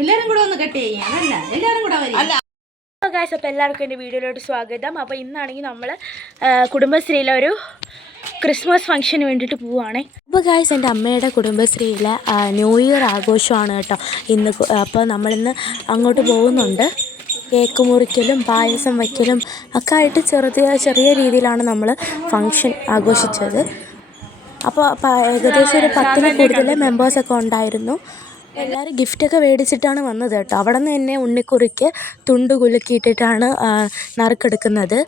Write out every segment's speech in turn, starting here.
എല്ലാരും കൂടെ ഒന്ന് കട്ട് ചെയ്യാം. അല്ല എല്ലാരും കൂടെ അല്ല. ഗായ്സ് അപ്പോൾ എല്ലാവർക്കും എന്റെ വീഡിയോയിലോട്ട് സ്വാഗതം. അപ്പോൾ ഇന്നാണെങ്കിൽ നമ്മൾ കുടുംബശ്രീയിലെ ഒരു ക്രിസ്മസ് ഫംഗ്ഷന് വേണ്ടിയിട്ട് പോവുകയാണേ അപ്പോൾ ഗായ്സ് എന്റെ അമ്മയുടെ കുടുംബശ്രീയിലെ ന്യൂ ഇയർ ആഘോഷമാണ് കേട്ടോ. ഇന്ന് അപ്പോൾ നമ്മളിന്ന് അങ്ങോട്ട് പോകുന്നുണ്ട്. കേക്ക് മുറിക്കലും പായസം വയ്ക്കലും ഒക്കെ ആയിട്ട് ചെറുത് ചെറിയ രീതിയിലാണ് നമ്മൾ ഫംഗ്ഷൻ ആഘോഷിച്ചത്. അപ്പോൾ ഏകദേശം ഒരു പത്തിന് കൂടുതൽ മെമ്പേഴ്സൊക്കെ ഉണ്ടായിരുന്നു. എല്ലാവരും ഗിഫ്റ്റൊക്കെ മേടിച്ചിട്ടാണ് വന്നത് കേട്ടോ. അവിടെ നിന്ന് തന്നെ ഉണ്ണിക്കുറിക്ക് തുണ്ട് കുലുക്കിയിട്ടിട്ടാണ് നറുക്കെടുക്കുന്നത്.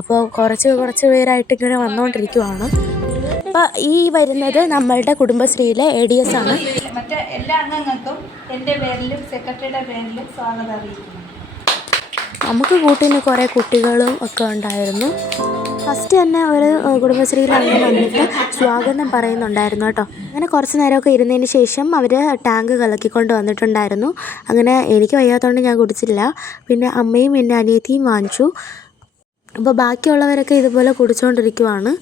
അപ്പോൾ കുറച്ച് കുറച്ച് പേരായിട്ട് ഇങ്ങനെ വന്നുകൊണ്ടിരിക്കുവാണ് അപ്പോൾ ഈ വരുന്നത് നമ്മളുടെ കുടുംബശ്രീയിലെ എ ഡി എസ് ആണ്. മറ്റേ എല്ലാ അംഗങ്ങൾക്കും എന്റെ പേരിലും സെക്രട്ടറിയുടെ പേരിലും സ്വാഗതം അറിയിക്കുന്നു. നമുക്ക് കൂട്ടിന് കുറേ കുട്ടികളും ഒക്കെ ഉണ്ടായിരുന്നു. ഫസ്റ്റ് തന്നെ ഒരു കുടുംബശ്രീയിൽ അങ്ങനെ വന്നിട്ട് സ്വാഗതം പറയുന്നുണ്ടായിരുന്നു കേട്ടോ. അങ്ങനെ കുറച്ച് നേരമൊക്കെ ഇരുന്നതിന് ശേഷം അവർ ടാങ്ക് കലക്കിക്കൊണ്ട് വന്നിട്ടുണ്ടായിരുന്നു. അങ്ങനെ എനിക്ക് വയ്യാത്തതുകൊണ്ട് ഞാൻ കുടിച്ചില്ല. പിന്നെ അമ്മയും എന്റെ അനിയത്തിയും വാങ്ങിച്ചു. അപ്പോൾ ബാക്കിയുള്ളവരൊക്കെ ഇതുപോലെ കുടിച്ചുകൊണ്ടിരിക്കുവാണ്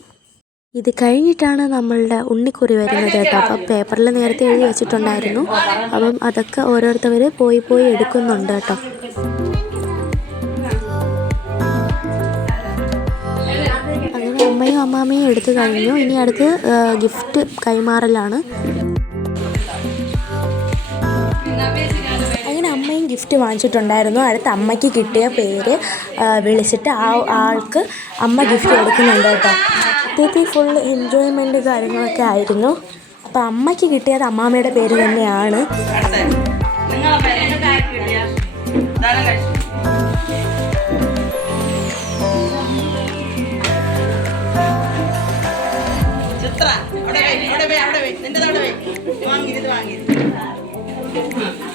ഇത് കഴിഞ്ഞിട്ടാണ് നമ്മളുടെ ഉണ്ണിക്കുറി വരുന്നത് കേട്ടോ. അപ്പം പേപ്പറിൽ നേരത്തെ എഴുതി വെച്ചിട്ടുണ്ടായിരുന്നു. അപ്പം അതൊക്കെ ഓരോരുത്തർ പോയി പോയി എടുക്കുന്നുണ്ട് കേട്ടോ. അമ്മയും എടുത്തു കഴിഞ്ഞു. ഇനി അടുത്ത് ഗിഫ്റ്റ് കൈമാറലാണ്. അങ്ങനെ അമ്മയും ഗിഫ്റ്റ് വാങ്ങിച്ചിട്ടുണ്ടായിരുന്നു. അടുത്ത അമ്മയ്ക്ക് കിട്ടിയ പേര് വിളിച്ചിട്ട് ആ ആൾക്ക് അമ്മ ഗിഫ്റ്റ് കൊടുക്കുന്നുണ്ട് കേട്ടോ. സത്യത്തിൽ ഫുൾ എൻജോയ്മെന്റ് കാര്യങ്ങളൊക്കെ ആയിരുന്നു. അപ്പോൾ അമ്മയ്ക്ക് കിട്ടിയത് അമ്മാമ്മയുടെ പേര് തന്നെയാണ്. നിങ്ങളെ പേര് ധാരാളം കഴിച്ചു ചിത്ര അവിടെ വേ അവിടെ വേ അവിടെ വേ. നിന്റെ അവിടെ വേ. വാങ്ങിയത് വാങ്ങിയത്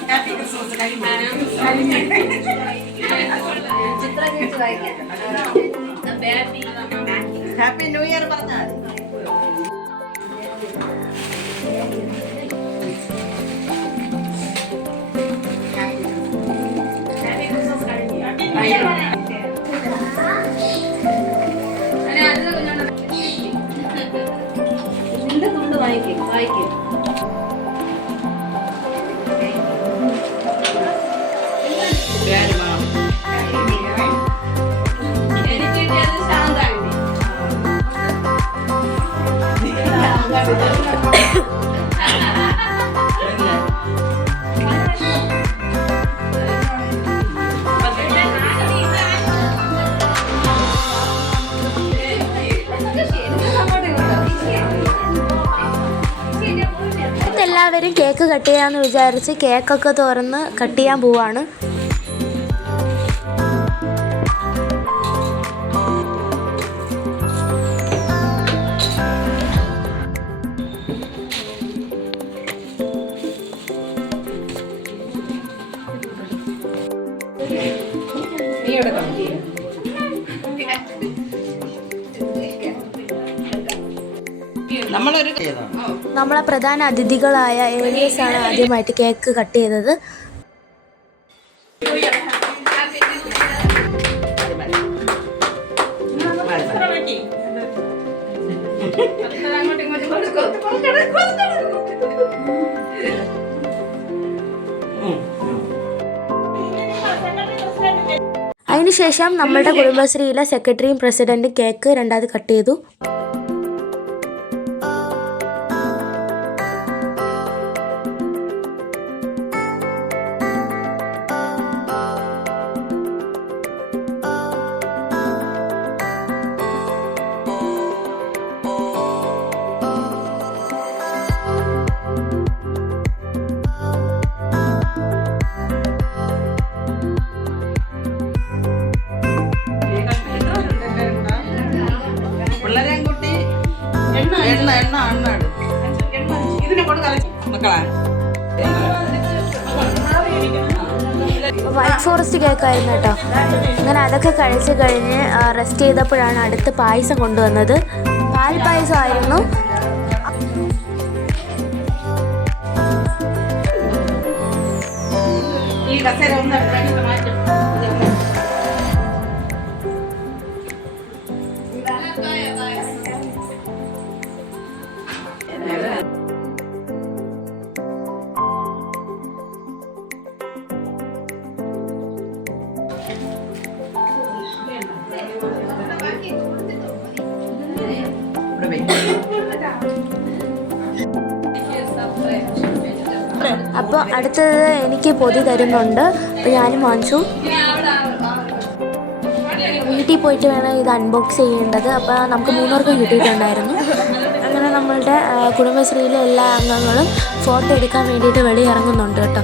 ഹാപ്പി ഹാപ്പി ന്യൂ ഇയർ പറഞ്ഞാൽ Thank you. എല്ലാവരും കേക്ക് കട്ട് ചെയ്യാമെന്ന് വിചാരിച്ച് കേക്കൊക്കെ തുറന്ന് കട്ട് ചെയ്യാൻ പോവാണ്. നമ്മളെ പ്രധാന അതിഥികളായ ഏലിയസ് ആണ് ആദ്യമായിട്ട് കേക്ക് കട്ട് ചെയ്തത്. അതിനുശേഷം നമ്മളുടെ കുടുംബശ്രീയിലെ സെക്രട്ടറിയും പ്രസിഡന്റും കേക്ക് രണ്ടാമത് കട്ട് ചെയ്തു. എണ്ണ എണ്ണ എണ്ണ. എണ്ണ ഇതിനെ കൊണ്ട് കലക്കി മക്കളെ. വൈറ്റ് ഫോറസ്റ്റ് കേക്കായിരുന്നു കേട്ടോ. അങ്ങനെ അതൊക്കെ കഴിച്ച് കഴിഞ്ഞ് റെസ്റ്റ് ചെയ്തപ്പോഴാണ് അടുത്ത് പായസം കൊണ്ടുവന്നത്. പാൽ പായസമായിരുന്നു. ഈ കസേര ഒന്ന് അപ്പോൾ അടുത്തത് എനിക്ക് പൊതി തരുന്നുണ്ട്. അപ്പോൾ ഞാനും വാങ്ങിച്ചു. വീട്ടിൽ പോയിട്ട് വേണം ഇത് അൺബോക്സ് ചെയ്യേണ്ടത്. അപ്പോൾ നമുക്ക് മൂന്നൂർക്ക് കിട്ടിയിട്ടുണ്ടായിരുന്നു. അങ്ങനെ നമ്മളുടെ കുടുംബശ്രീയിലെ എല്ലാ അംഗങ്ങളും ഫോട്ടോ എടുക്കാൻ വേണ്ടിയിട്ട് വെളിയിറങ്ങുന്നുണ്ട് കേട്ടോ.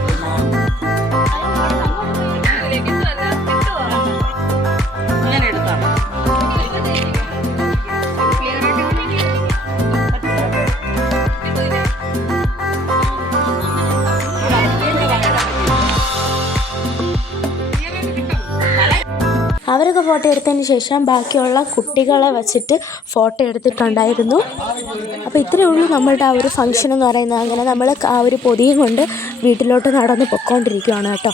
അവരൊക്കെ ഫോട്ടോ എടുത്തതിന് ശേഷം ബാക്കിയുള്ള കുട്ടികളെ വച്ചിട്ട് ഫോട്ടോ എടുത്തിട്ടുണ്ടായിരുന്നു. അപ്പോൾ ഇത്രയേ ഉള്ളൂ നമ്മളുടെ ആ ഒരു ഫംഗ്ഷൻ എന്ന് പറയുന്നത്. അങ്ങനെ നമ്മൾ ആ ഒരു പൊതിയും കൊണ്ട് വീട്ടിലോട്ട് നടന്ന് പൊക്കോണ്ടിരിക്കുകയാണ് കേട്ടോ.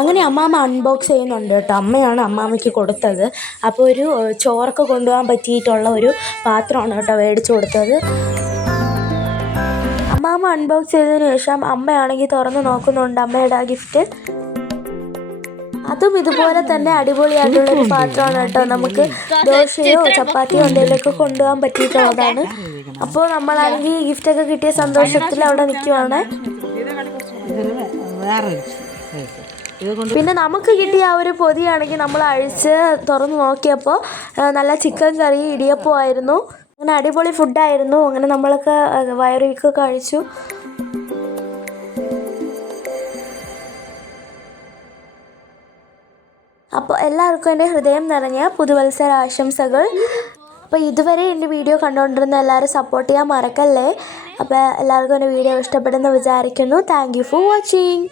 അങ്ങനെ അമ്മാമ്മ അൺബോക്സ് ചെയ്യുന്നുണ്ട് കേട്ടോ. അമ്മയാണ് അമ്മാമ്മയ്ക്ക് കൊടുത്തത്. അപ്പോൾ ഒരു ചോറൊക്കെ കൊണ്ടുപോകാൻ പറ്റിയിട്ടുള്ള ഒരു പാത്രമാണ് കേട്ടോ മേടിച്ചു കൊടുത്തത്. അമ്മാമ്മ അൺബോക്സ് ചെയ്തതിന് ശേഷം അമ്മയാണെങ്കിൽ തുറന്ന് നോക്കുന്നുണ്ട്. അമ്മയുടെ ആ ഗിഫ്റ്റ് അതും ഇതുപോലെ തന്നെ അടിപൊളിയായിട്ടുള്ള ഒരു പാത്രമാണ് കേട്ടോ. നമുക്ക് ദോശയോ ചപ്പാത്തിയോ എന്തെങ്കിലുമൊക്കെ കൊണ്ടുപോകാൻ പറ്റിയിട്ടുള്ളതാണ് അപ്പോൾ നമ്മളാണെങ്കിൽ ഗിഫ്റ്റൊക്കെ കിട്ടിയ സന്തോഷത്തിൽ അവിടെ നിൽക്കുവാണ്. പിന്നെ നമുക്ക് കിട്ടിയ ആ ഒരു പൊതിയാണെങ്കിൽ നമ്മൾ അഴിച്ച് തുറന്ന് നോക്കിയപ്പോൾ നല്ല ചിക്കൻ കറി ഇടിയപ്പമായിരുന്നു അങ്ങനെ അടിപൊളി ഫുഡായിരുന്നു അങ്ങനെ നമ്മളൊക്കെ വയറിക്കൊക്കെ കഴിച്ചു അപ്പോൾ എല്ലാവർക്കും എന്റെ ഹൃദയം നിറഞ്ഞ പുതുവത്സര ആശംസകൾ അപ്പോൾ ഇതുവരെ എന്റെ വീഡിയോ കണ്ടുകൊണ്ടിരുന്ന എല്ലാവരും സപ്പോർട്ട് ചെയ്യാൻ മറക്കല്ലേ? അപ്പോൾ എല്ലാവർക്കും എന്റെ വീഡിയോ ഇഷ്ടപ്പെടുന്നു വിചാരിക്കുന്നു. Thank you for watching